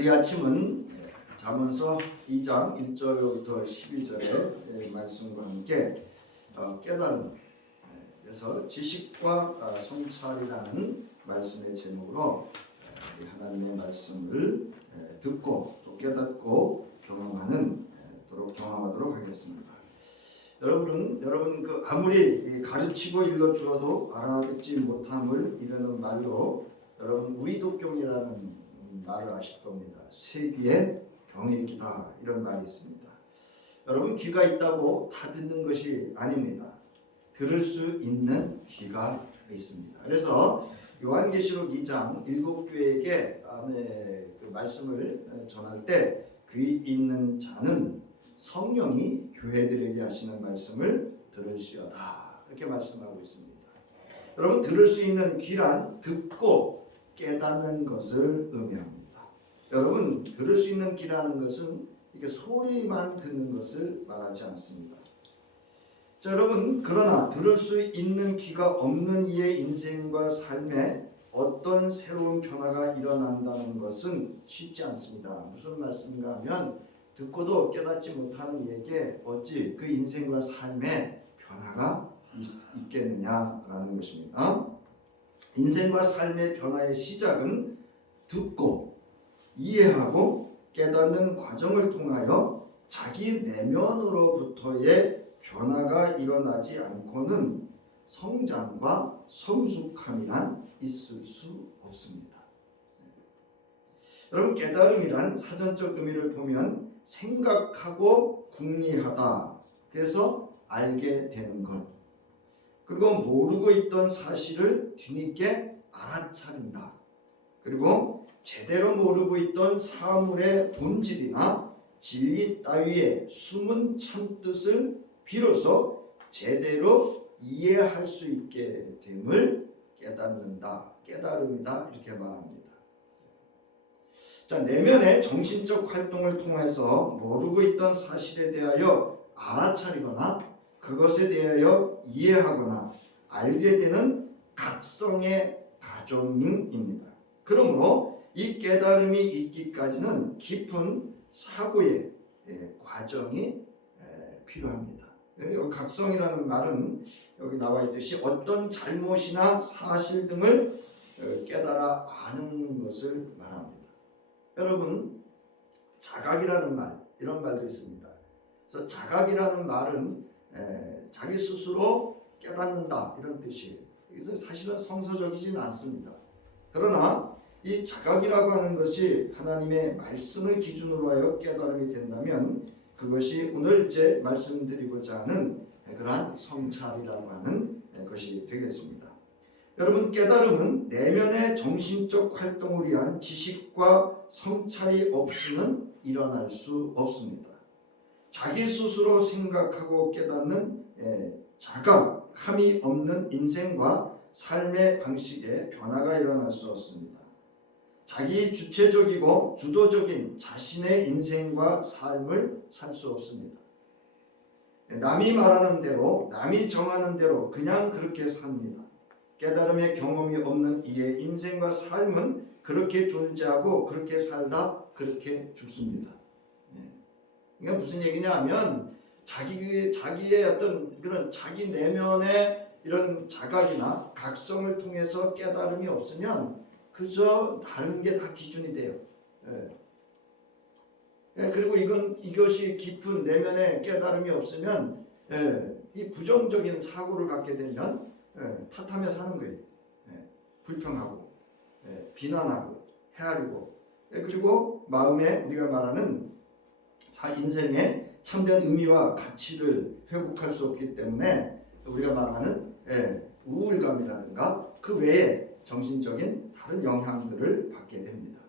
이 아침은 잠언서 2장 1절부터 12절의 말씀과 함께 깨달음에서 지식과 성찰이라는 말씀의 제목으로 하나님의 말씀을 듣고 또 깨닫고 경험하도록 하겠습니다. 여러분 아무리 가르치고 일러주어도 알아듣지 못함을 이르는 말로 여러분 우이독경이라는 말을 아실 겁니다. 쇠귀에 경이 있다 이런 말이 있습니다. 여러분 귀가 있다고 다 듣는 것이 아닙니다. 들을 수 있는 귀가 있습니다. 그래서 요한계시록 2장 7교회에게 그 말씀을 전할 때 귀 있는 자는 성령이 교회들에게 하시는 말씀을 들을지어다 이렇게 말씀하고 있습니다. 여러분 들을 수 있는 귀란 듣고 깨닫는 것을 의미합니다. 여러분 들을 수 있는 귀라는 것은 이게 소리만 듣는 것을 말하지 않습니다. 자, 여러분 그러나 들을 수 있는 귀가 없는 이의 인생과 삶에 어떤 새로운 변화가 일어난다는 것은 쉽지 않습니다. 무슨 말씀인가 하면 듣고도 깨닫지 못하는 이에게 어찌 그 인생과 삶에 변화가 있겠느냐라는 것입니다. 인생과 삶의 변화의 시작은 듣고 이해하고 깨닫는 과정을 통하여 자기 내면으로부터의 변화가 일어나지 않고는 성장과 성숙함이란 있을 수 없습니다. 여러분 깨달음이란 사전적 의미를 보면 생각하고 궁리하다. 그래서 알게 되는 것. 그리고 모르고 있던 사실을 뒤늦게 알아차린다. 그리고 제대로 모르고 있던 사물의 본질이나 진리 따위의 숨은 참뜻을 비로소 제대로 이해할 수 있게 됨을 깨닫는다. 깨달음이다. 이렇게 말합니다. 자, 내면의 정신적 활동을 통해서 모르고 있던 사실에 대하여 알아차리거나 그것에 대하여 이해하거나 알게 되는 각성의 과정입니다. 그러므로 이 깨달음이 있기까지는 깊은 사고의 과정이 필요합니다. 여기 각성이라는 말은 여기 나와 있듯이 어떤 잘못이나 사실 등을 깨달아 아는 것을 말합니다. 여러분 자각이라는 말 이런 말도 있습니다. 그래서 자각이라는 말은 자기 스스로 깨닫는다 이런 뜻이에요. 그래서 사실은 성서적이진 않습니다. 그러나 이 자각이라고 하는 것이 하나님의 말씀을 기준으로 하여 깨달음이 된다면 그것이 오늘 이제 말씀드리고자 하는 그러한 성찰이라고 하는 것이 되겠습니다. 여러분 깨달음은 내면의 정신적 활동을 위한 지식과 성찰이 없이는 일어날 수 없습니다. 자기 스스로 생각하고 깨닫는 자각함이 없는 인생과 삶의 방식에 변화가 일어날 수 없습니다. 자기 주체적이고 주도적인 자신의 인생과 삶을 살 수 없습니다. 남이 말하는 대로 남이 정하는 대로 그냥 그렇게 삽니다. 깨달음의 경험이 없는 이의 인생과 삶은 그렇게 존재하고 그렇게 살다 그렇게 죽습니다. 그러니까 무슨 얘기냐 하면 자기의 어떤 그런 자기 내면의 이런 자각이나 각성을 통해서 깨달음이 없으면 그저 다른 게 다 기준이 돼요. 그리고 이것이 깊은 내면의 깨달음이 없으면 이 부정적인 사고를 갖게 되면 탓하며 사는 거예요. 불평하고 비난하고 헤아리고 그리고 마음에 우리가 말하는 인생의 참된 의미와 가치를 회복할 수 없기 때문에 우리가 말하는 우울감이라든가 그 외에 정신적인 다른 영향들을 받게 됩니다.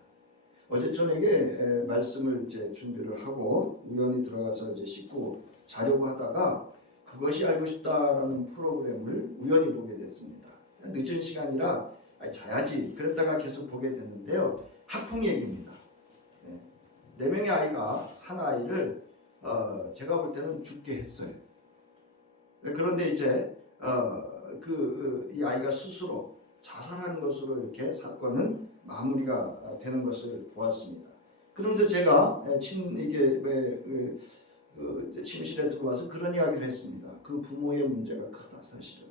어제 저녁에 말씀을 이제 준비를 하고 우연히 들어가서 이제 씻고 자려고 하다가 그것이 알고 싶다라는 프로그램을 우연히 보게 됐습니다. 늦은 시간이라 자야지 그랬다가 계속 보게 됐는데요. 학풍 얘기입니다. 4명의 아이가 한 아이를 제가 볼 때는 죽게 했어요. 그런데 이제 이 아이가 스스로 자살한 것으로 이렇게 사건은 마무리가 되는 것을 보았습니다. 그러면서 제가 이게 침실에 들어와서 그런 이야기를 했습니다. 그 부모의 문제가 크다 사실은.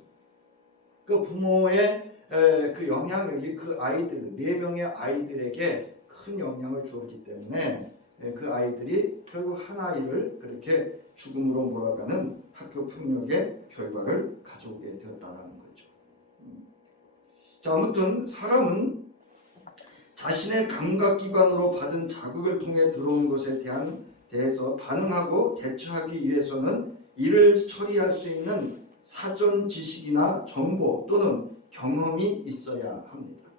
그 부모의 그 영향력이 그 아이들 4명의 아이들에게 큰 영향을 주었기 때문에 그 아이들이 결국 한 아이를 그렇게 죽음으로 몰아가는 학교 폭력의 결과를 가져오게 되었다는 거죠. 자, 아무튼 사람은 자신의 감각기관으로 받은 자극을 통해 들어온 것에 대해서 반응하고 대처하기 위해서는 이를 처리할 수 있는 사전 지식이나 정보 또는 경험이 있어야 합니다.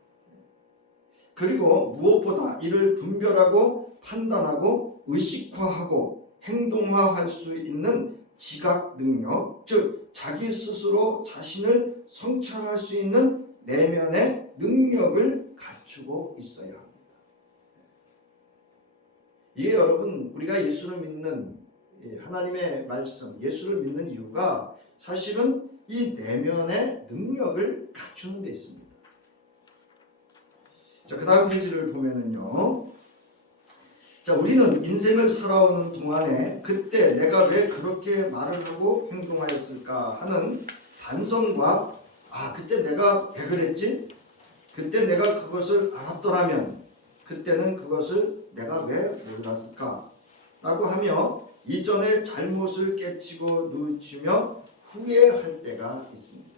그리고 무엇보다 이를 분별하고 판단하고 의식화하고 행동화할 수 있는 지각 능력, 즉 자기 스스로 자신을 성찰할 수 있는 내면의 능력을 갖추고 있어야 합니다. 이게 여러분 우리가 예수를 믿는 하나님의 말씀, 예수를 믿는 이유가 사실은 이 내면의 능력을 갖추는 데 있습니다. 자, 그 다음 페이지를 보면은요. 자, 우리는 인생을 살아오는 동안에 그때 내가 왜 그렇게 말을 하고 행동하였을까 하는 반성과 그때 내가 왜 그랬지? 그때 내가 그것을 알았더라면 그때는 그것을 내가 왜 몰랐을까? 라고 하며 이전의 잘못을 깨치고 뉘우치며 후회할 때가 있습니다.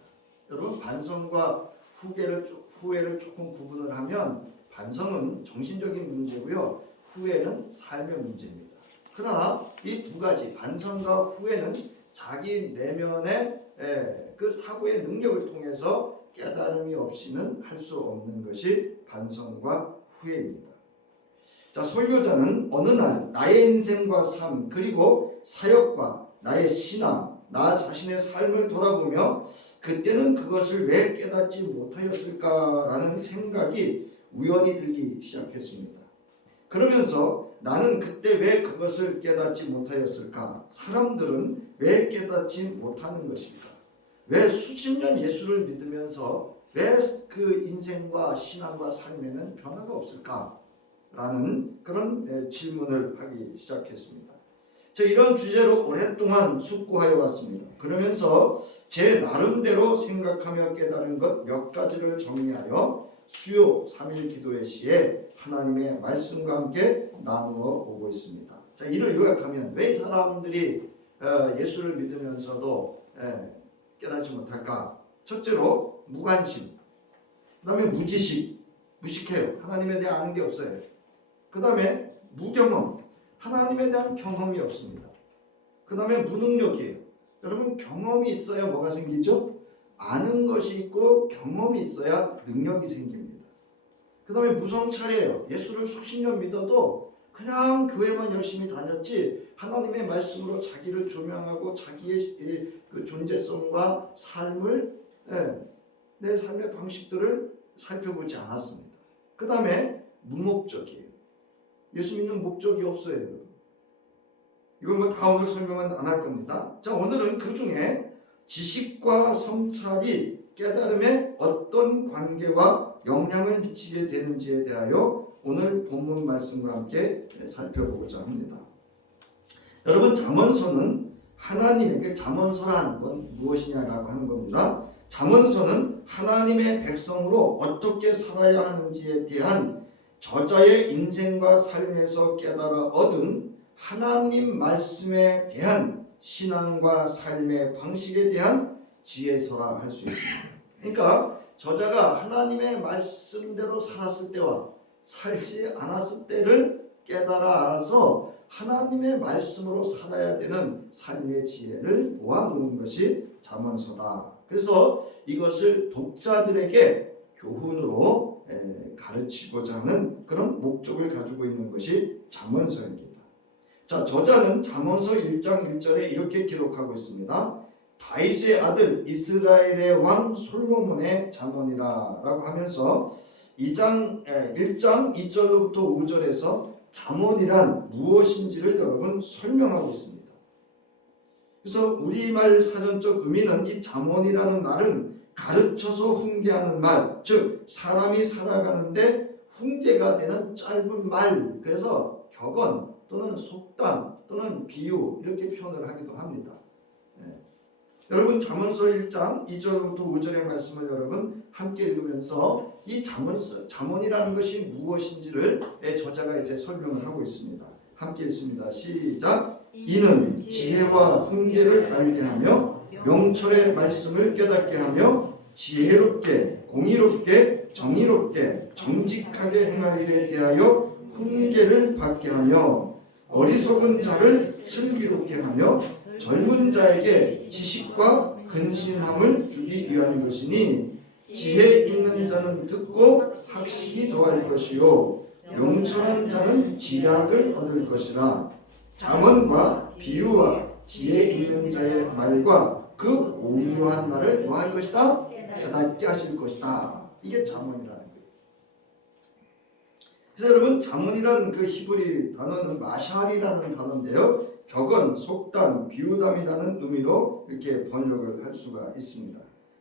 여러분 반성과 후회를 조금 구분을 하면 반성은 정신적인 문제고요. 후회는 삶의 문제입니다. 그러나 이 두 가지 반성과 후회는 자기 내면의 그 사고의 능력을 통해서 깨달음이 없이는 할 수 없는 것이 반성과 후회입니다. 자, 설교자는 어느 날 나의 인생과 삶 그리고 사역과 나의 신앙, 나 자신의 삶을 돌아보며 그때는 그것을 왜 깨닫지 못하였을까라는 생각이 우연히 들기 시작했습니다. 그러면서 나는 그때 왜 그것을 깨닫지 못하였을까? 사람들은 왜 깨닫지 못하는 것일까? 왜 수십 년 예수를 믿으면서 왜 그 인생과 신앙과 삶에는 변화가 없을까? 라는 그런 질문을 하기 시작했습니다. 제가 이런 주제로 오랫동안 숙고하여 왔습니다. 그러면서 제 나름대로 생각하며 깨달은 것 몇 가지를 정리하여 수요 3일 기도회 시에 하나님의 말씀과 함께 나누어 보고 있습니다. 자, 이를 요약하면 왜 사람들이 예수를 믿으면서도 깨닫지 못할까? 첫째로 무관심, 그 다음에 무지식, 무식해요. 하나님에 대해 아는 게 없어요. 그 다음에 무경험, 하나님에 대한 경험이 없습니다. 그 다음에 무능력이에요. 여러분 경험이 있어야 뭐가 생기죠? 아는 것이 있고 경험이 있어야 능력이 생깁니다. 그 다음에 무성찰이에요. 예수를 수십 년 믿어도 그냥 교회만 열심히 다녔지 하나님의 말씀으로 자기를 조명하고 자기의 그 존재성과 삶을 내 삶의 방식들을 살펴보지 않았습니다. 그 다음에 무목적이에요. 예수 믿는 목적이 없어요. 이건 뭐 다 오늘 설명은 안 할 겁니다. 자, 오늘은 그 중에 지식과 성찰이 깨달음에 어떤 관계와 영향을 미치게 되는지에 대하여 오늘 본문 말씀과 함께 살펴보고자 합니다. 여러분 잠언서는 하나님에게 잠언서란 건 무엇이냐라고 하는 겁니다. 잠언서는 하나님의 백성으로 어떻게 살아야 하는지에 대한 저자의 인생과 삶에서 깨달아 얻은 하나님 말씀에 대한 신앙과 삶의 방식에 대한 지혜서라 할 수 있습니다. 그러니까 저자가 하나님의 말씀대로 살았을 때와 살지 않았을 때를 깨달아 알아서 하나님의 말씀으로 살아야 되는 삶의 지혜를 모아놓은 것이 잠언서다. 그래서 이것을 독자들에게 교훈으로 가르치고자 하는 그런 목적을 가지고 있는 것이 잠언서입니다. 자, 저자는 잠언서 1장 1절에 이렇게 기록하고 있습니다. 다윗의 아들 이스라엘의 왕 솔로몬의 잠언이라 라고 하면서 1장 2절로부터 5절에서 잠언이란 무엇인지를 여러분 설명하고 있습니다. 그래서 우리말 사전적 의미는 이 잠언이라는 말은 가르쳐서 훈계하는 말, 즉 사람이 살아가는데 훈계가 되는 짧은 말, 그래서 격언 또는 속담 또는 비유 이렇게 표현을 하기도 합니다. 예. 여러분 잠언서 1장 2절부터 5절의 말씀을 여러분 함께 읽으면서 이 잠언이라는 것이 무엇인지를 저자가 이제 설명을 하고 있습니다. 함께 읽습니다. 시작. 이는 지혜와 훈계를 알게 하며 명철의 말씀을 깨닫게 하며 지혜롭게 공의롭게 정의롭게 정직하게 행할 일에 대하여 훈계를 받게 하며 어리석은 자를 슬기롭게 하며 젊은 자에게 지식과 근신함을 주기 위한 것이니 지혜 있는 자는 듣고 학식이 더할 것이요 명철한 자는 지략을 얻을 것이라. 잠언과 비유와 지혜 있는 자의 말과 그 오묘한 말을 뭐 할 것이다? 깨닫게 하실 것이다. 이게 잠언이라는 거예요. 그래서 여러분 잠언이라는 그 히브리 단어는 마샬이라는 단어인데요. 격언, 속담, 비유담이라는 의미로 이렇게 번역을 할 수가 있습니다.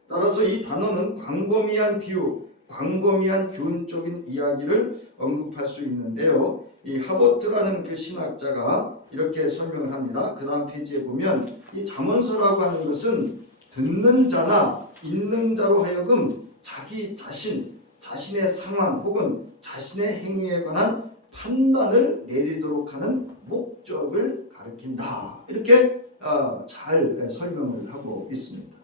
따라서 이 단어는 광범위한 비유, 광범위한 교훈적인 이야기를 언급할 수 있는데요. 이 하버트라는 그 신학자가 이렇게 설명을 합니다. 그 다음 페이지에 보면 이 잠언서라고 하는 것은 듣는 자나 읽는 자로 하여금 자기 자신, 자신의 상황 혹은 자신의 행위에 관한 판단을 내리도록 하는 목적을 가리킨다. 이렇게 잘 설명을 하고 있습니다.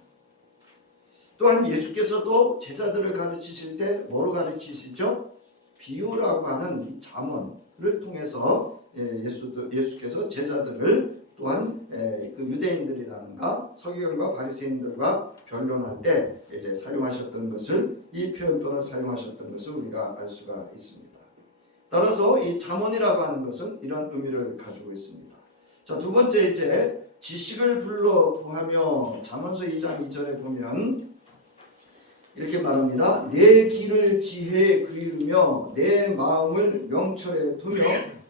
또한 예수께서도 제자들을 가르치실 때 뭐로 가르치시죠? 비유라고 하는 이 잠언을 통해서 예수께서 제자들을 또한 그 유대인들이라든가 서기관과 바리새인들과 변론할 때 이제 사용하셨던 것을 이 표현 또는 사용하셨던 것을 우리가 알 수가 있습니다. 따라서 이 잠언이라고 하는 것은 이런 의미를 가지고 있습니다. 자, 두 번째 이제 지식을 불러 구하며 잠언서 2장 2절에 보면 이렇게 말합니다. 내 길을 지혜에 그리우며 내 마음을 명철에 두며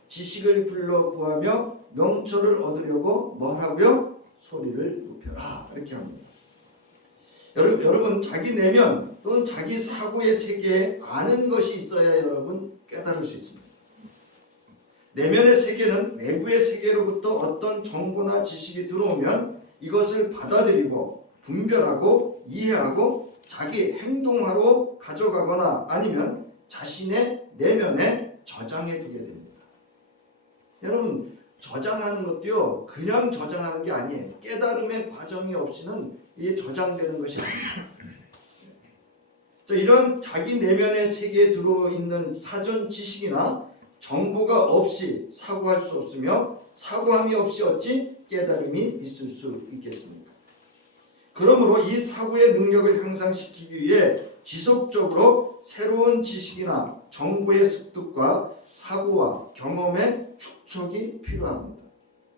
지식을 불러 구하며 명철을 얻으려고 뭐 하라고요? 소리를 높여라. 이렇게 합니다. 여러분 자기 내면 또는 자기 사고의 세계에 아는 것이 있어야 여러분 깨달을 수 있습니다. 내면의 세계는 외부의 세계로부터 어떤 정보나 지식이 들어오면 이것을 받아들이고 분별하고 이해하고 자기 행동하러 가져가거나 아니면 자신의 내면에 저장해 두게 됩니다. 여러분 저장하는 것도요 그냥 저장하는 게 아니에요. 깨달음의 과정이 없이는 이 저장되는 것이 아닙니다. 자, 이런 자기 내면의 세계에 들어있는 사전 지식이나 정보가 없이 사고할 수 없으며 사고함이 없이 어찌 깨달음이 있을 수 있겠습니까? 그러므로 이 사고의 능력을 향상시키기 위해 지속적으로 새로운 지식이나 정보의 습득과 사고와 경험의 축적이 필요합니다.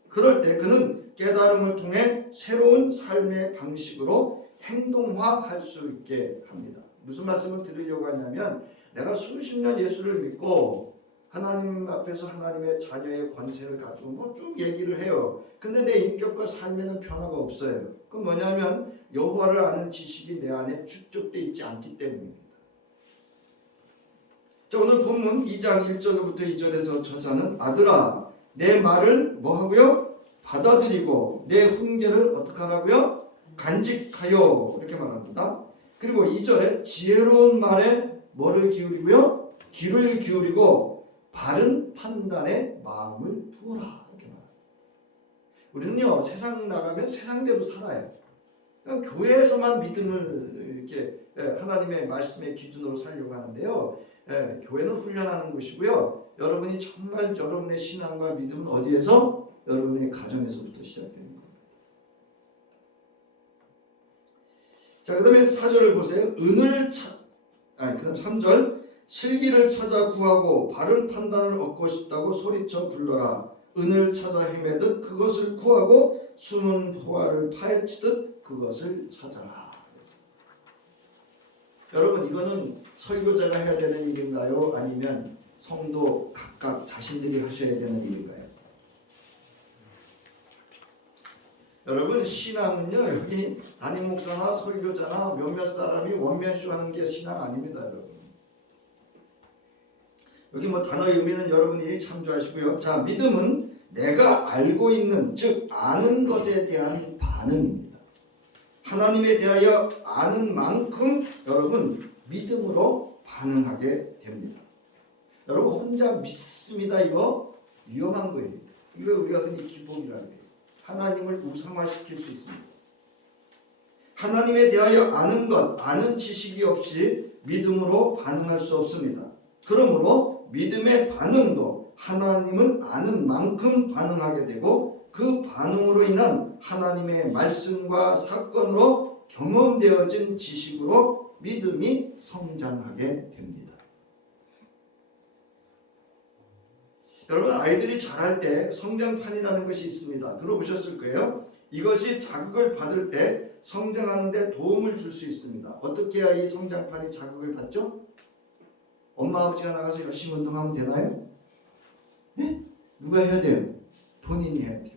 그럴 때 그는 깨달음을 통해 새로운 삶의 방식으로 행동화할 수 있게 합니다. 무슨 말씀을 드리려고 하냐면 내가 수십 년 예수를 믿고 하나님 앞에서 하나님의 자녀의 권세를 가지고 뭐 쭉 얘기를 해요. 근데 내 인격과 삶에는 변화가 없어요. 그건 뭐냐면 여호와를 아는 지식이 내 안에 축적되어 있지 않기 때문입니다. 자, 오늘 본문 2장 1절부터 2절에서 저자는 아들아 내 말을 뭐 하고요? 받아들이고 내 훈계를 어떻게 하라고요? 간직하여 이렇게 말합니다. 그리고 2절에 지혜로운 말에 뭐를 기울이고요? 귀를 기울이고 바른 판단에 마음을 두어라 이렇게 말합니다. 우리는요 세상 나가면 세상대로 살아요. 그냥 교회에서만 믿음을 이렇게 하나님의 말씀의 기준으로 살려고 하는데요. 교회는 훈련하는 곳이고요. 여러분이 정말 여러분의 신앙과 믿음은 어디에서? 여러분의 가정에서부터 시작되는 겁니다. 자, 그 다음에 4절을 보세요. 그 다음 3절 실기를 찾아 구하고 바른 판단을 얻고 싶다고 소리쳐 불러라. 은을 찾아 헤매듯 그것을 구하고 숨은 포화를 파헤치듯 그것을 찾아라. 여러분 이거는 설교자가 해야 되는 일인가요? 아니면 성도 각각 자신들이 하셔야 되는 일인가요? 여러분 신앙은요 여기 담임 목사나 설교자나 몇몇 사람이 원맨쇼 하는 게 신앙 아닙니다. 여러분 여기 뭐 단어의 의미는 여러분이 참조하시고요. 자, 믿음은 내가 알고 있는, 즉 아는 것에 대한 반응입니다. 하나님에 대하여 아는 만큼 여러분 믿음으로 반응하게 됩니다. 여러분 혼자 믿습니다. 이거 위험한 거예요. 이거 우리가 흔히 기복이라는 거예요. 하나님을 우상화시킬 수 있습니다. 하나님에 대하여 아는 것, 아는 지식이 없이 믿음으로 반응할 수 없습니다. 그러므로 믿음의 반응도 하나님을 아는 만큼 반응하게 되고 그 반응으로 인한 하나님의 말씀과 사건으로 경험되어진 지식으로 믿음이 성장하게 됩니다. 여러분 아이들이 자랄 때 성장판이라는 것이 있습니다. 들어보셨을 거예요. 이것이 자극을 받을 때 성장하는 데 도움을 줄 수 있습니다. 어떻게 해야 이 성장판이 자극을 받죠? 엄마 아버지가 나가서 열심히 운동하면 되나요? 네? 누가 해야 돼요? 본인이 해야 돼요.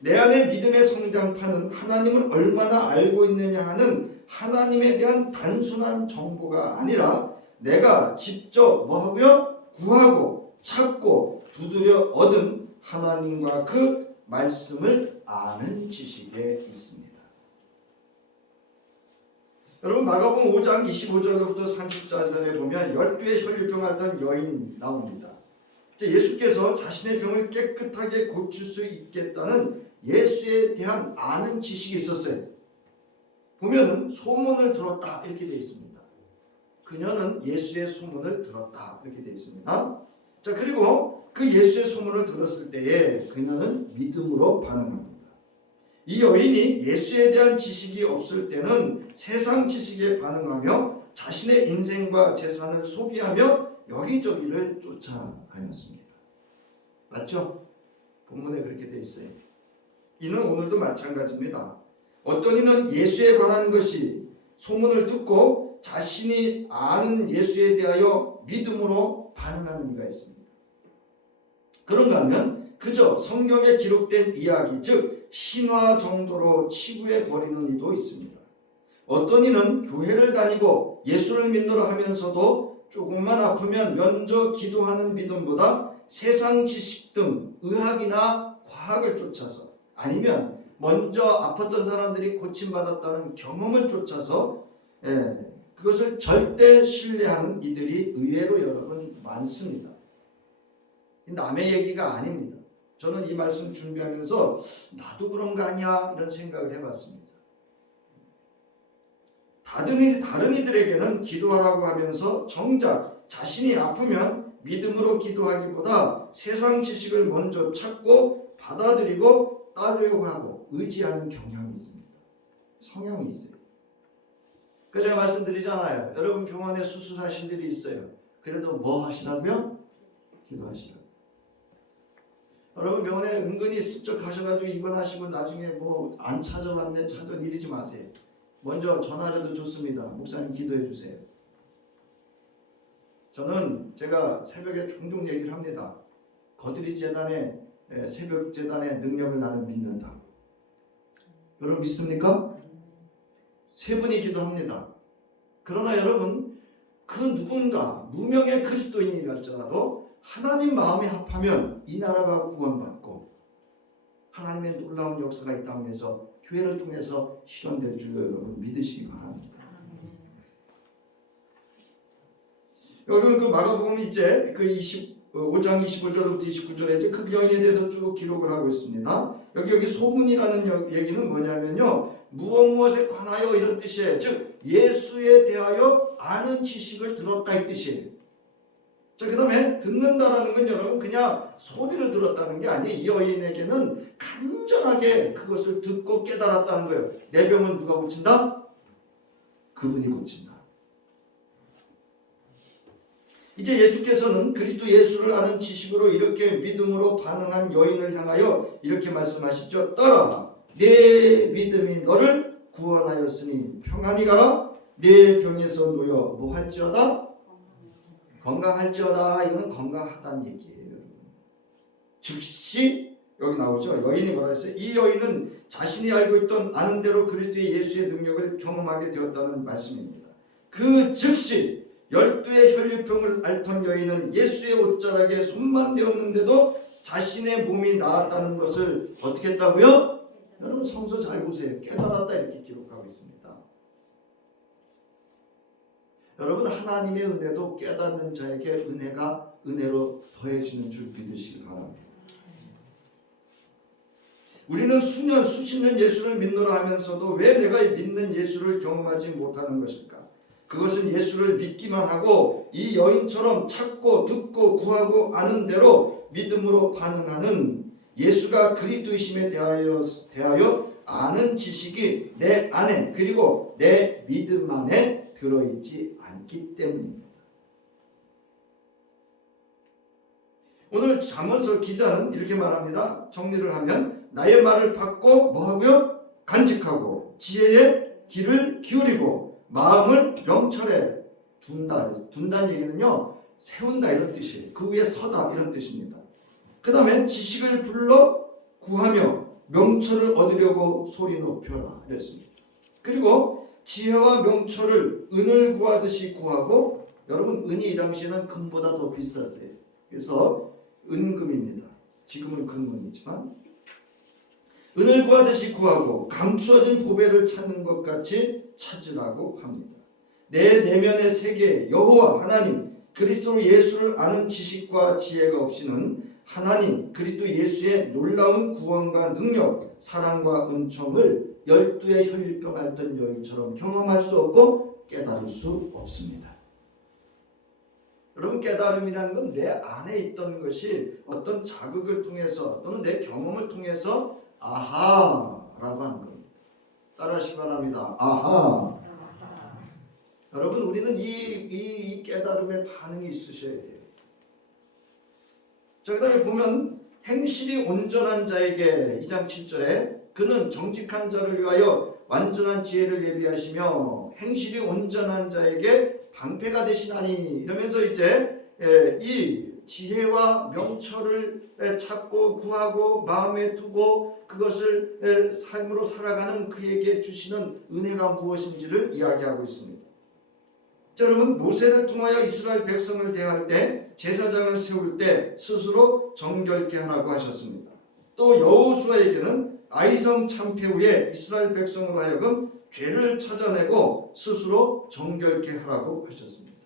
내 안의 믿음의 성장판은 하나님을 얼마나 알고 있느냐 하는 하나님에 대한 단순한 정보가 아니라 내가 직접 뭐 하고요? 구하고 찾고 두드려 얻은 하나님과 그 말씀을 아는 지식에 있습니다. 여러분 마가복음 5장 25절부터 30절에 보면 12의 혈류병 앓던 여인 나옵니다. 예수께서 자신의 병을 깨끗하게 고칠 수 있겠다는 예수에 대한 아는 지식이 있었어요. 보면은 소문을 들었다 이렇게 되어 있습니다. 그녀는 예수의 소문을 들었다 이렇게 되어 있습니다. 자, 그리고 그 예수의 소문을 들었을 때에 그녀는 믿음으로 반응합니다. 이 여인이 예수에 대한 지식이 없을 때는 세상 지식에 반응하며 자신의 인생과 재산을 소비하며 여기저기를 쫓아다녔습니다. 맞죠? 본문에 그렇게 되어 있어요. 이는 오늘도 마찬가지입니다. 어떤 이는 예수에 관한 것이 소문을 듣고 자신이 아는 예수에 대하여 믿음으로 반응하는 이가 있습니다. 그런가 하면 그저 성경에 기록된 이야기, 즉 신화 정도로 치부해 버리는 이도 있습니다. 어떤 이는 교회를 다니고 예수를 믿노라 하면서도 조금만 아프면 먼저 기도하는 믿음보다 세상 지식 등 의학이나 과학을 쫓아서 아니면 먼저 아팠던 사람들이 고침받았다는 경험을 쫓아서 그것을 절대 신뢰하는 이들이 의외로 여러분 많습니다. 남의 얘기가 아닙니다. 저는 이 말씀 준비하면서 나도 그런 거 아니야 이런 생각을 해봤습니다. 다른 이들에게는 기도하라고 하면서 정작 자신이 아프면 믿음으로 기도하기보다 세상 지식을 먼저 찾고 받아들이고 따르려고 하고 의지하는 경향이 있습니다. 성향이 있어요. 그래서 제가 말씀드리잖아요. 여러분 병원에 수술하신 분들이 있어요. 그래도 뭐 하시라고요? 기도하시라고. 여러분 병원에 은근히 슬쩍 가셔가지고 입원하시면 나중에 뭐 안 찾아왔네 찾아온 이러지 마세요. 먼저 전화라도 좋습니다. 목사님 기도해 주세요. 저는 제가 새벽에 종종 얘기를 합니다. 거드리 재단의 새벽 재단의 능력을 나는 믿는다. 여러분 믿습니까? 세 분이 기도합니다. 그러나 여러분 그 누군가 무명의 그리스도인이랄지라도 하나님 마음에 합하면 이 나라가 구원받고 하나님의 놀라운 역사가 이 땅에서 교회를 통해서 실현될 줄로 여러분 믿으시기 바랍니다. 여러분 그 마가복음 이제 그 5장 25절부터 29절에 이제 그 여인에 대해서 쭉 기록을 하고 있습니다. 여기 소문이라는 얘기는 뭐냐면요. 무엇에 관하여 이런 뜻이에요. 즉 예수에 대하여 아는 지식을 들었다 이 뜻이에요. 자, 그 다음에 듣는다라는 건 여러분 그냥 소리를 들었다는 게 아니에요. 이 여인에게는 간절하게 그것을 듣고 깨달았다는 거예요. 내 병은 누가 고친다? 그분이 고친다. 이제 예수께서는 그리스도 예수를 아는 지식으로 이렇게 믿음으로 반응한 여인을 향하여 이렇게 말씀하시죠. 따라 내 믿음이 너를 구원하였으니 평안히 가라. 내 병에서 놓여 뭐 할지어다? 건강할지어다. 이거는 건강하다는 얘기예요. 즉시 여기 나오죠. 여인이 뭐라 했어요? 이 여인은 자신이 알고 있던 아는 대로 그리스도의 예수의 능력을 경험하게 되었다는 말씀입니다. 그 즉시 12의 혈류병을 앓던 여인은 예수의 옷자락에 손만 대었는데도 자신의 몸이 나았다는 것을 어떻게 했다고요? 여러분 성서 잘 보세요. 깨달았다 이렇게 기록하고 있습니다. 여러분 하나님의 은혜도 깨닫는 자에게 은혜가 은혜로 더해지는 줄 믿으시기 바랍니다. 우리는 수년 수십 년 예수를 믿노라 하면서도 왜 내가 믿는 예수를 경험하지 못하는 것일까? 그것은 예수를 믿기만 하고 이 여인처럼 찾고 듣고 구하고 아는 대로 믿음으로 반응하는 예수가 그리스도이심에 대하여 아는 지식이 내 안에 그리고 내 믿음 안에 들어있지 않기 때문입니다. 오늘 잠언서 기자는 이렇게 말합니다. 정리를 하면 나의 말을 받고 뭐하고요? 간직하고 지혜의 귀를 기울이고 마음을 명철에 둔다. 둔다는 얘기는요. 세운다 이런 뜻이에요. 그 위에 서다 이런 뜻입니다. 그 다음에 지식을 불러 구하며 명철을 얻으려고 소리 높여라 이랬습니다. 그리고 지혜와 명철을 은을 구하듯이 구하고 여러분 은이 이 당시에는 금보다 더 비쌌어요. 그래서 은금입니다. 지금은 금은이지만 은을 구하듯이 구하고 감추어진 보배를 찾는 것 같이 찾으라고 합니다. 내 내면의 세계 여호와 하나님 그리스도 예수를 아는 지식과 지혜가 없이는 하나님 그리스도 예수의 놀라운 구원과 능력 사랑과 은총을 12의 혈류병 앓던 여인처럼 경험할 수 없고 깨달을 수 없습니다. 여러분 깨달음이라는 건 내 안에 있던 것이 어떤 자극을 통해서 또는 내 경험을 통해서 아하라고 하는 겁니다. 따라하시기 바랍니다. 아하. 여러분 우리는 이 깨달음의 반응이 있으셔야 돼요. 자, 그 다음에 보면 행실이 온전한 자에게 2장 7절에 그는 정직한 자를 위하여 완전한 지혜를 예비하시며 행실이 온전한 자에게 방패가 되시나니 이러면서 이제 이 지혜와 명철을 찾고 구하고 마음에 두고 그것을 삶으로 살아가는 그에게 주시는 은혜가 무엇인지를 이야기하고 있습니다. 자, 여러분 모세를 통하여 이스라엘 백성을 대할 때 제사장을 세울 때 스스로 정결케 하라고 하셨습니다. 또 여호수아에게는 아이성 참패 후에 이스라엘 백성으로 하여금 죄를 찾아내고 스스로 정결케 하라고 하셨습니다.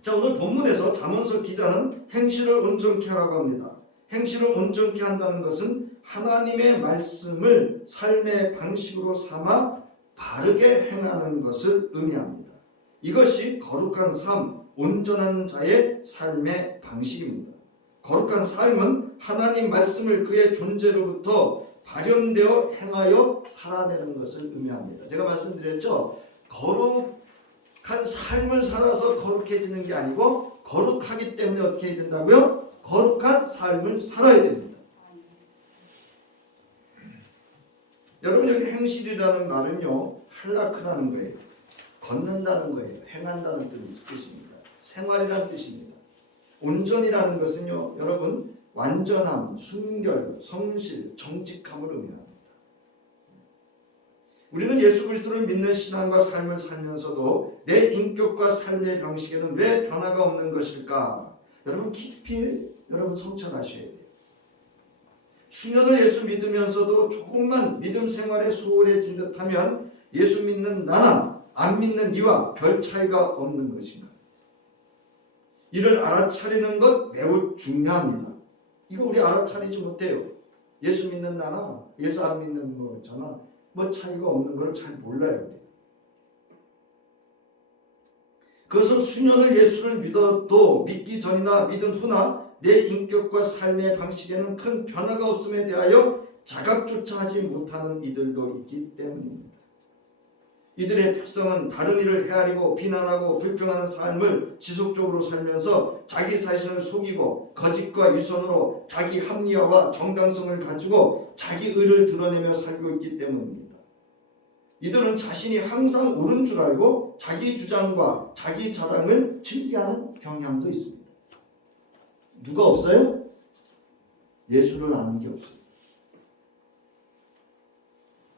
자, 오늘 본문에서 잠언서 기자는 행실을 온전케 하라고 합니다. 행실을 온전케 한다는 것은 하나님의 말씀을 삶의 방식으로 삼아 바르게 행하는 것을 의미합니다. 이것이 거룩한 삶, 온전한 자의 삶의 방식입니다. 거룩한 삶은 하나님 말씀을 그의 존재로부터 발현되어 행하여 살아내는 것을 의미합니다. 제가 말씀드렸죠. 거룩한 삶을 살아서 거룩해지는 게 아니고 거룩하기 때문에 어떻게 해야 된다고요? 거룩한 삶을 살아야 됩니다. 여러분 여기 행실이라는 말은요. 할라크라는 거예요. 걷는다는 거예요. 행한다는 뜻입니다. 생활이라는 뜻입니다. 온전이라는 것은요. 여러분 완전함, 순결, 성실, 정직함을 의미합니다. 우리는 예수 그리스도를 믿는 신앙과 삶을 살면서도 내 인격과 삶의 방식에는 왜 변화가 없는 것일까? 여러분 깊이 여러분 성찰하셔야 돼요. 수년을 예수 믿으면서도 조금만 믿음 생활에 소홀해진 듯하면 예수 믿는 나나 안 믿는 이와 별 차이가 없는 것인가? 이를 알아차리는 것 매우 중요합니다. 이거 우리 알아차리지 못해요. 예수 믿는 나나 예수 안 믿는 거 있잖아. 뭐 차이가 없는 걸 잘 몰라요. 그것은 수년을 예수를 믿어도 믿기 전이나 믿은 후나 내 인격과 삶의 방식에는 큰 변화가 없음에 대하여 자각조차 하지 못하는 이들도 있기 때문입니다. 이들의 특성은 다른 이를 헤아리고 비난하고 불평하는 삶을 지속적으로 살면서 자기 자신을 속이고 거짓과 위선으로 자기 합리화와 정당성을 가지고 자기 의를 드러내며 살고 있기 때문입니다. 이들은 자신이 항상 옳은 줄 알고 자기 주장과 자기 자랑을 즐겨하는 경향도 있습니다. 누가 없어요? 예수를 아는 게 없어요.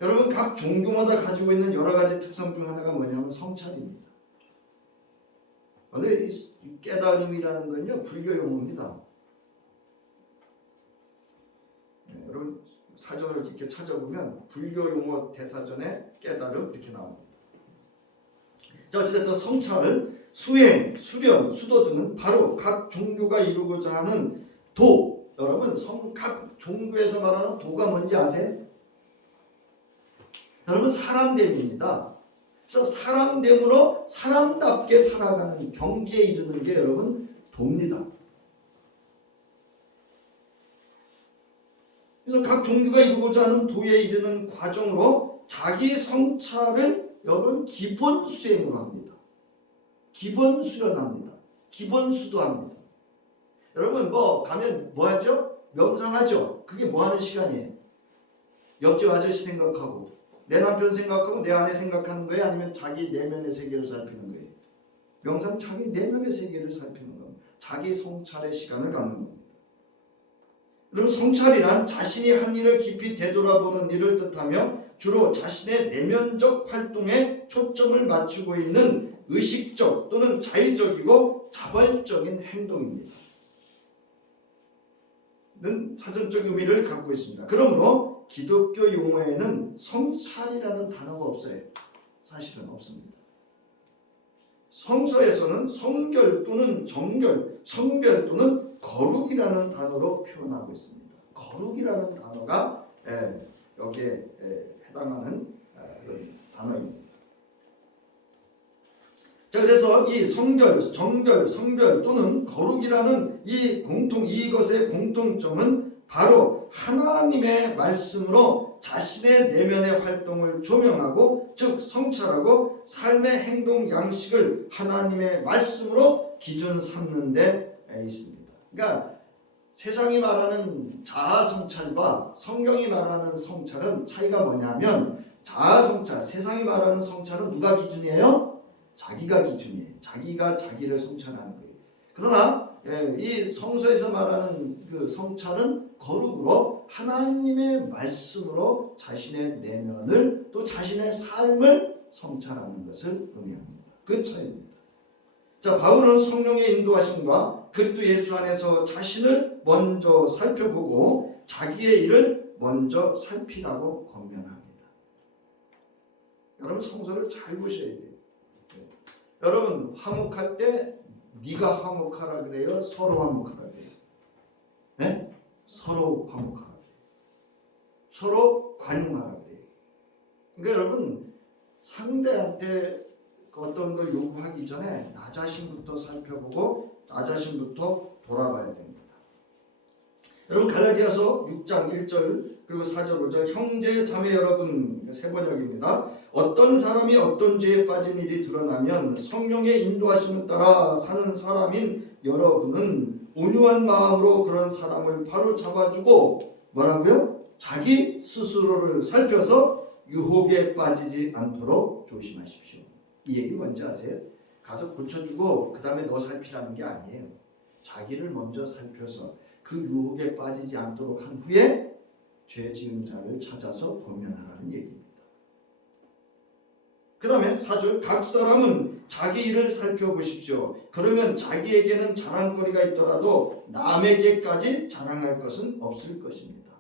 여러분 각 종교마다 가지고 있는 여러 가지 특성 중 하나가 뭐냐면 성찰입니다. 원래 이 깨달음이라는 건요 불교 용어입니다. 네, 여러분 사전을 이렇게 찾아보면 불교 용어 대사전에 깨달음 이렇게 나옵니다. 자, 어쨌든 성찰을 수행, 수련, 수도 등은 바로 각 종교가 이루고자 하는 도. 여러분 각 종교에서 말하는 도가 뭔지 아세요? 여러분 사람됨입니다. 그래서 사람됨으로 사람답게 살아가는 경지에 이르는 게 여러분 도입니다. 그래서 각 종교가 이루고자 하는 도에 이르는 과정으로 자기 성찰을 여러분 기본 수행을 합니다. 기본 수련합니다. 기본 수도합니다. 여러분 뭐 가면 뭐 하죠? 명상하죠. 그게 뭐 하는 시간이에요? 옆집 아저씨 생각하고 내 남편 생각하고 내 아내 생각하는 거예요? 아니면 자기 내면의 세계를 살피는 거예요? 명상 자기 내면의 세계를 살피는 겁니다. 자기 성찰의 시간을 갖는 겁니다. 그럼 성찰이란 자신이 한 일을 깊이 되돌아보는 일을 뜻하며 주로 자신의 내면적 활동에 초점을 맞추고 있는 의식적 또는 자의적이고 자발적인 행동입니다. 는 사전적 의미를 갖고 있습니다. 그러므로 기독교 용어에는 성찰이라는 단어가 없어요. 사실은 없습니다. 성서에서는 성결 또는 정결, 성별 또는 거룩이라는 단어로 표현하고 있습니다. 거룩이라는 단어가 여기에 해당하는 그런 단어입니다. 자, 그래서 이 성결, 정결, 성별 또는 거룩이라는 이것의 공통점은 바로 하나님의 말씀으로 자신의 내면의 활동을 조명하고 즉 성찰하고 삶의 행동 양식을 하나님의 말씀으로 기준 삼는 데 있습니다. 그러니까 세상이 말하는 자아 성찰과 성경이 말하는 성찰은 차이가 뭐냐면 자아 성찰, 세상이 말하는 성찰은 누가 기준이에요? 자기가 기준이에요. 자기가 자기를 성찰하는 거예요. 그러나 이 성서에서 말하는 그 성찰은 거룩으로 하나님의 말씀으로 자신의 내면을 또 자신의 삶을 성찰하는 것을 의미합니다. 그 차이입니다. 자, 바울은 성령의 인도하심과 그리스도 예수 안에서 자신을 먼저 살펴보고 자기의 일을 먼저 살피라고 권면합니다. 여러분 성서를 잘 보셔야 돼요. 여러분 화목할 때 네가 화목하라 그래요? 서로 화목하라 그래요? 네? 서로 화목하라 그래요. 서로 관용하라 그래요. 그러니까 여러분 상대한테 어떤 걸 요구하기 전에 나 자신부터 살펴보고 나 자신부터 돌아봐야 됩니다. 여러분 갈라디아서 6장 1절 그리고 4절 5절 형제 자매 여러분 세 번역입니다. 어떤 사람이 어떤 죄에 빠진 일이 드러나면 성령의 인도하심을 따라 사는 사람인 여러분은 온유한 마음으로 그런 사람을 바로 잡아주고 뭐라고요? 자기 스스로를 살펴서 유혹에 빠지지 않도록 조심하십시오. 이 얘기 뭔지 아세요? 가서 고쳐주고 그 다음에 너 살피라는 게 아니에요. 자기를 먼저 살펴서 그 유혹에 빠지지 않도록 한 후에 죄 지은 자를 찾아서 권면하라는 얘기입니다. 그 다음에 4절 각 사람은 자기 일을 살펴보십시오. 그러면 자기에게는 자랑거리가 있더라도 남에게까지 자랑할 것은 없을 것입니다.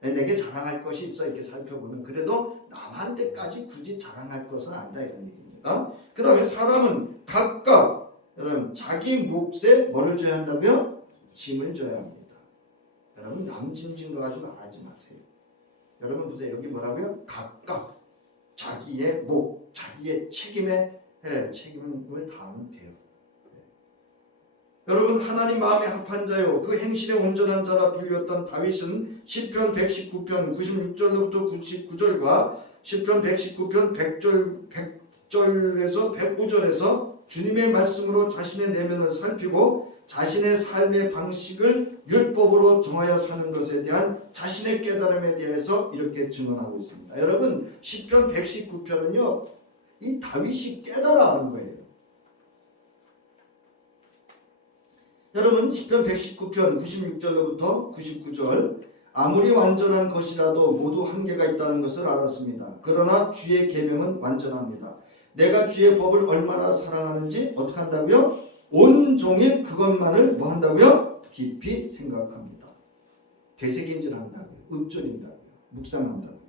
내게 자랑할 것이 있어 이렇게 살펴보면 그래도 남한테까지 굳이 자랑할 것은 아니다 이런 얘기입니다. 그 다음에 사람은 각각 여러분 자기 몫에 뭐를 져야 한다며? 짐을 져야 합니다. 여러분 남 짐진 거 가지고 말하지 마세요. 여러분 보세요. 여기 뭐라고요? 각각 자기의 목, 자기의 책임을 다하면 돼요. 여러분 하나님 마음에 합한 자요 그 행실에 온전한 자라 불렸던 다윗은 시편 119편 96절로부터 99절과 시편 119편 100절에서 105절에서 주님의 말씀으로 자신의 내면을 살피고 자신의 삶의 방식을 율법으로 정하여 사는 것에 대한 자신의 깨달음에 대해서 이렇게 증언하고 있습니다. 여러분 시편 119편은요 이 다윗이 깨달아 하는 거예요. 여러분 시편 119편 96절로부터 99절 아무리 완전한 것이라도 모두 한계가 있다는 것을 알았습니다. 그러나 주의 계명은 완전합니다. 내가 주의 법을 얼마나 사랑하는지 어떻게 한다고요? 온종일 그것만을 뭐 한다고요? 깊이 생각합니다. 되새김질한다고요. 읊조린다고요. 묵상한다고요.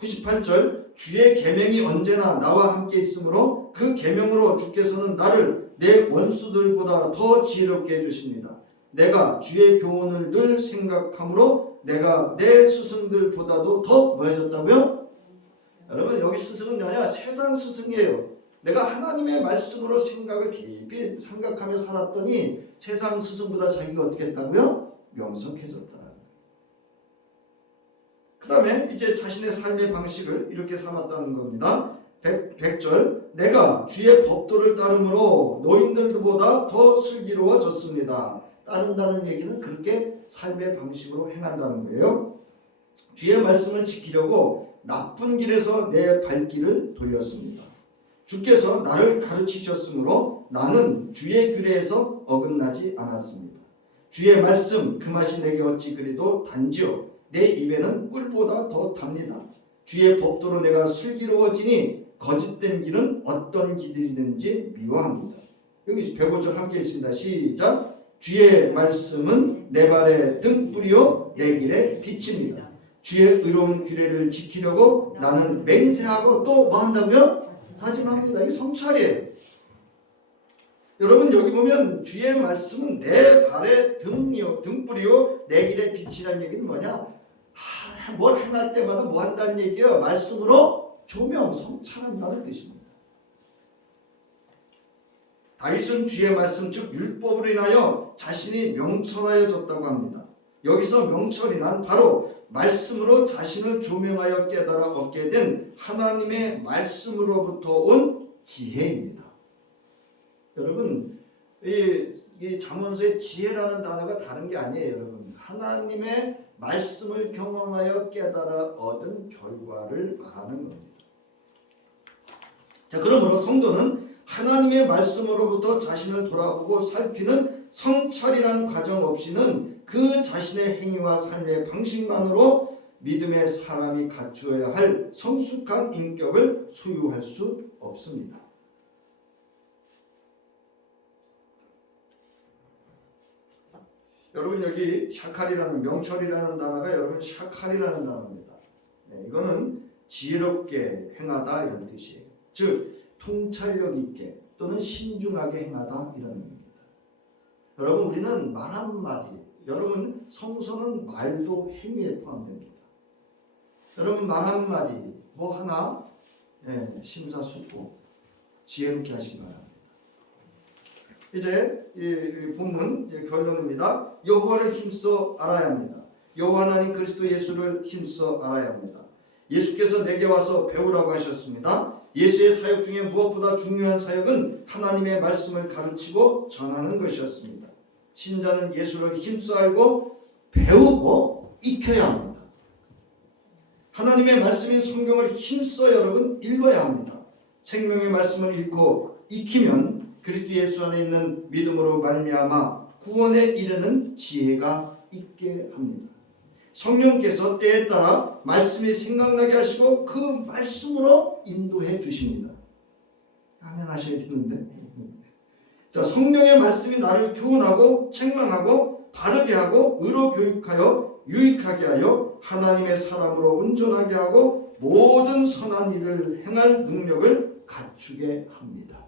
98절 주의 계명이 언제나 나와 함께 있으므로 그 계명으로 주께서는 나를 내 원수들보다 더 지혜롭게 해주십니다. 내가 주의 교훈을 늘 생각하므로 내가 내 스승들보다도 더 뭐 해졌다고요? 여러분 여기 스승은 아니라 세상 스승이에요. 내가 하나님의 말씀으로 생각을 깊이 생각하며 살았더니 세상 스승보다 자기가 어떻게 했다고요? 명석해졌다. 그 다음에 이제 자신의 삶의 방식을 이렇게 삼았다는 겁니다. 100절 내가 주의 법도를 따름으로 노인들보다 더 슬기로워졌습니다. 따른다는 얘기는 그렇게 삶의 방식으로 행한다는 거예요. 주의 말씀을 지키려고 나쁜 길에서 내 발길을 돌렸습니다. 주께서 나를 가르치셨으므로 나는 주의 규례에서 어긋나지 않았습니다. 주의 말씀 그 맛이 내게 어찌 그리도 단지요 내 입에는 꿀보다 더 답니다. 주의 법도로 내가 슬기로워지니 거짓된 길은 어떤 길이든지 미워합니다. 여기 105절 함께 있습니다. 시작. 주의 말씀은 내 발에 등불이요 내 길에 빛입니다. 주의 의로운 규례를 지키려고 나는 맹세하고 또 뭐 한다고요? 다짐합니다. 이게 성찰이에요. 여러분 여기 보면 주의 말씀은 내 발에 등불이요 내 길에 빛이라는 얘기는 뭐냐? 뭘 행할 때마다 뭐 한다는 얘기예요? 말씀으로 조명, 성찰한다는 뜻입니다. 다윗은 주의 말씀 즉 율법으로 인하여 자신이 명철하여졌다고 합니다. 여기서 명철이란 바로 말씀으로 자신을 조명하여 깨달아 얻게 된 하나님의 말씀으로부터 온 지혜입니다. 여러분 이 잠언서의 지혜라는 단어가 다른 게 아니에요. 여러분 하나님의 말씀을 경험하여 깨달아 얻은 결과를 말하는 겁니다. 자, 그러므로 성도는 하나님의 말씀으로부터 자신을 돌아보고 살피는 성찰이란 과정 없이는 그 자신의 행위와 삶의 방식만으로 믿음의 사람이 갖추어야 할 성숙한 인격을 소유할 수 없습니다. 여러분 여기 샤칼이라는 명철이라는 단어가 여러분 샤칼이라는 단어입니다. 네, 이거는 지혜롭게 행하다 이런 뜻이에요. 즉 통찰력 있게 또는 신중하게 행하다 이런 의미입니다. 여러분 우리는 말 한마디 여러분 성서는 말도 행위에 포함됩니다. 여러분 말 한마디 뭐 하나 심사숙고 지혜롭게 하시기 바랍니다. 이제 이 본문 결론입니다. 여호와를 힘써 알아야 합니다. 여호와 하나님 그리스도 예수를 힘써 알아야 합니다. 예수께서 내게 와서 배우라고 하셨습니다. 예수의 사역 중에 무엇보다 중요한 사역은 하나님의 말씀을 가르치고 전하는 것이었습니다. 신자는 예수를 힘써 알고 배우고 익혀야 합니다. 하나님의 말씀인 성경을 힘써 여러분 읽어야 합니다. 생명의 말씀을 읽고 익히면 그리스도 예수 안에 있는 믿음으로 말미암아 구원에 이르는 지혜가 있게 합니다. 성령께서 때에 따라 말씀이 생각나게 하시고 그 말씀으로 인도해 주십니다. 아멘 하셔야 되는데. 자, 성령의 말씀이 나를 교훈하고 책망하고 바르게 하고 의로 교육하여 유익하게 하여 하나님의 사람으로 온전하게 하고 모든 선한 일을 행할 능력을 갖추게 합니다.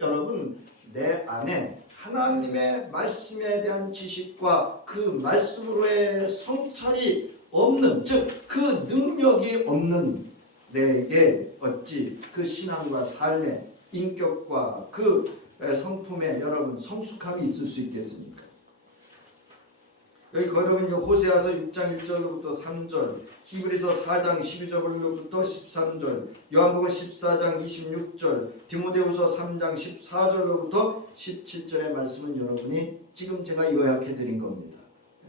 여러분 내 안에 하나님의 말씀에 대한 지식과 그 말씀으로의 성찰이 없는 즉 그 능력이 없는 내게 어찌 그 신앙과 삶의 인격과 그 성품에 여러분 성숙함이 있을 수 있겠습니까? 여기 그러면 호세아서 6장 1절로부터 3절, 히브리서 4장 12절로부터 13절, 요한복음 14장 26절, 디모데후서 3장 14절로부터 17절의 말씀은 여러분이 지금 제가 요약해 드린 겁니다.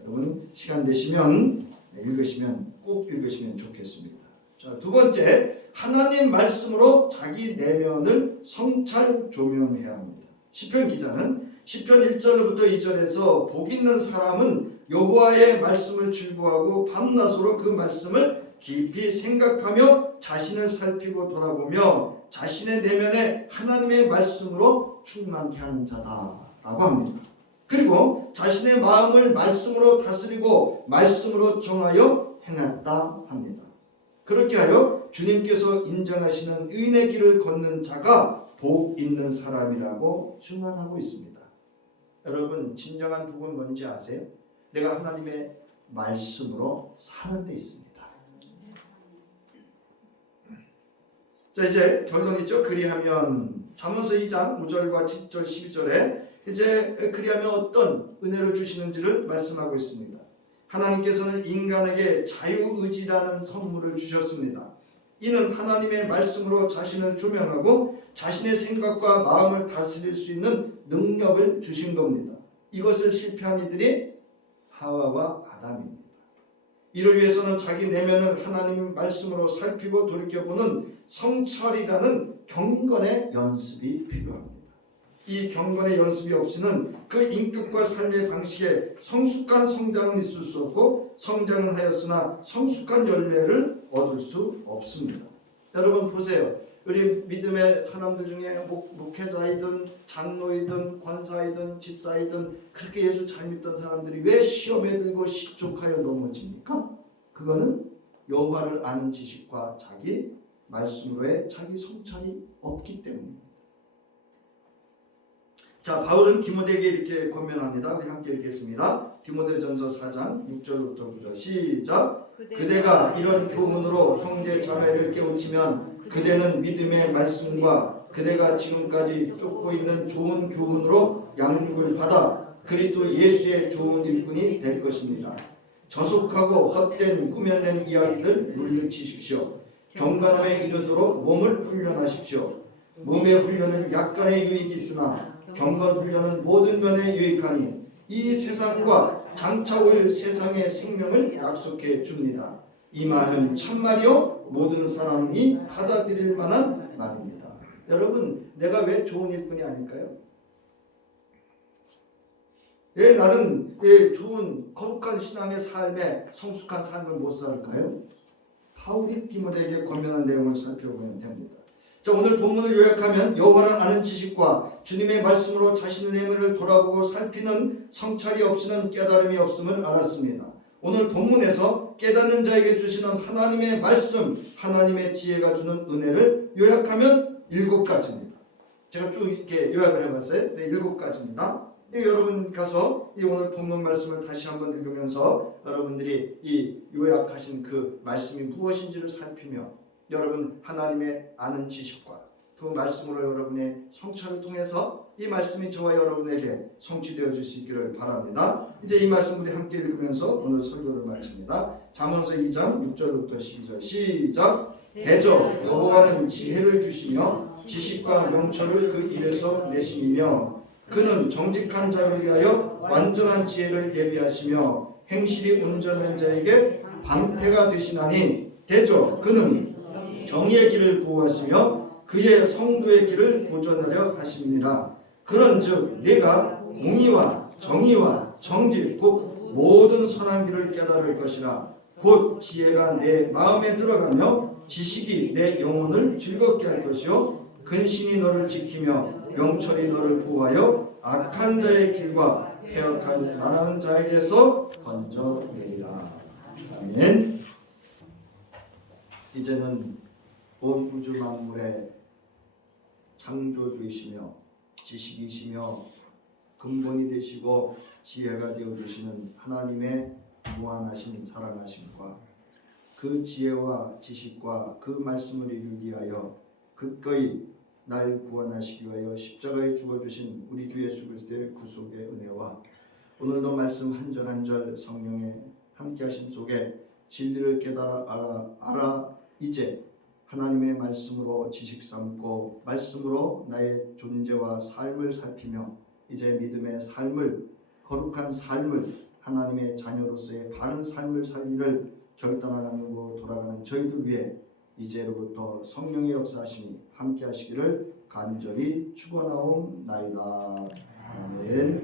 여러분 시간 되시면 읽으시면 꼭 읽으시면 좋겠습니다. 자, 두 번째, 하나님 말씀으로 자기 내면을 성찰 조명해야 합니다. 시편 기자는 시편 1절부터 2절에서 복 있는 사람은 여호와의 말씀을 즐거워하고 밤낮으로 그 말씀을 깊이 생각하며 자신을 살피고 돌아보며 자신의 내면에 하나님의 말씀으로 충만케 하는 자다라고 합니다. 그리고 자신의 마음을 말씀으로 다스리고 말씀으로 정하여 행했다 합니다. 그렇게 하여 주님께서 인정하시는 의인의 길을 걷는 자가 복 있는 사람이라고 증언하고 있습니다. 여러분, 진정한 복은 뭔지 아세요? 내가 하나님의 말씀으로 사는 데 있습니다. 자, 이제 결론이죠. 그리하면 잠언서 2장 5절과 7절 12절에 이제 그리하면 어떤 은혜를 주시는지를 말씀하고 있습니다. 하나님께서는 인간에게 자유의지라는 선물을 주셨습니다. 이는 하나님의 말씀으로 자신을 조명하고 자신의 생각과 마음을 다스릴 수 있는 능력을 주신 겁니다. 이것을 실패한 이들이 하와와 아담입니다. 이를 위해서는 자기 내면을 하나님 말씀으로 살피고 돌이켜보는 성찰이라는 경건의 연습이 필요합니다. 이 경건의 연습이 없이는 그 인격과 삶의 방식에 성숙한 성장은 있을 수 없고 성장은 하였으나 성숙한 열매를 얻을 수 없습니다. 여러분 보세요. 우리 믿음의 사람들 중에 목회자이든 장로이든 권사이든 집사이든 그렇게 예수 잘 믿던 사람들이 왜 시험에 들고 실족하여 넘어집니까? 그거는 여호와를 아는 지식과 자기 말씀으로의 자기 성찰이 없기 때문입니다. 자, 바울은 디모데에게 이렇게 권면합니다. 우리 함께 읽겠습니다. 디모데전서 4장 6절부터 9절 시작. 그대가 이런 교훈으로 형제 자매를 깨우치면 그대는 믿음의 말씀과 그대가 지금까지 쫓고 있는 좋은 교훈으로 양육을 받아 그리스도 예수의 좋은 일꾼이 될 것입니다. 저속하고 헛된 꾸며낸 이야기들 물리치십시오. 경건함에 이르도록 몸을 훈련하십시오. 몸의 훈련은 약간의 유익이 있으나 경건 훈련은 모든 면에 유익하니 이 세상과 장차 올 세상의 생명을 약속해 줍니다. 이 말은 참말이요 모든 사람이 받아들일 만한 말입니다. 여러분, 내가 왜 좋은 일꾼이 아닐까요? 왜 나는 좋은 거룩한 신앙의 삶에 성숙한 삶을 못 살까요? 바울이 디모데에게 권면한 내용을 살펴보면 됩니다. 자, 오늘 본문을 요약하면 여호와를 아는 지식과 주님의 말씀으로 자신의 내면을 돌아보고 살피는 성찰이 없이는 깨달음이 없음을 알았습니다. 오늘 본문에서 깨닫는 자에게 주시는 하나님의 말씀, 하나님의 지혜가 주는 은혜를 요약하면 7가지입니다. 제가 쭉 이렇게 요약을 해봤어요. 네, 7가지입니다. 여러분 가서 이 오늘 본문 말씀을 다시 한번 읽으면서 여러분들이 이 요약하신 그 말씀이 무엇인지를 살피며 여러분 하나님의 아는 지식과 그 말씀으로 여러분의 성찰을 통해서 이 말씀이 저와 여러분에게 성취되어질 수 있기를 바랍니다. 이제 이 말씀 우리 함께 읽으면서 오늘 설교를 마칩니다. 잠언서 2장 6절부터 12절 시작. 대저 여호와는 지혜를 주시며 지식과 명철을 그 입에서 내시며 그는 정직한 자를 위하여 완전한 지혜를 예비하시며 행실이 온전한 자에게 방패가 되시나니 대저 그는 정의의 길을 보호하시며 그의 성도의 길을 보존하려 하십니다. 그런즉 네가 공의와 정의와 정직 곧 모든 선한 길을 깨달을 것이라. 곧 지혜가 내 마음에 들어가며 지식이 내 영혼을 즐겁게 할 것이요 근신이 너를 지키며 명철이 너를 보호하여 악한 자의 길과 해악할 만한 자에게서 건져내리라. 아멘. 이제는 온 우주 만물의 창조주이시며 지식이시며 근본이 되시고 지혜가 되어주시는 하나님의 무한하신 사랑하심과 그 지혜와 지식과 그 말씀을 이루기 위하여 그거이 날 구원하시기 위하여 십자가에 죽어주신 우리 주 예수 그리스도의 구속의 은혜와 오늘도 말씀 한 절 한 절 성령의 함께하심 속에 진리를 깨달아 알아 이제 하나님의 말씀으로 지식 삼고 말씀으로 나의 존재와 삶을 살피며 이제 믿음의 삶을 거룩한 삶을 하나님의 자녀로서의 바른 삶을 살기를 결단하고 돌아가는 저희들 위해 이제로부터 성령의 역사하심이 함께 하시기를 간절히 축원하옵나이다. 아멘.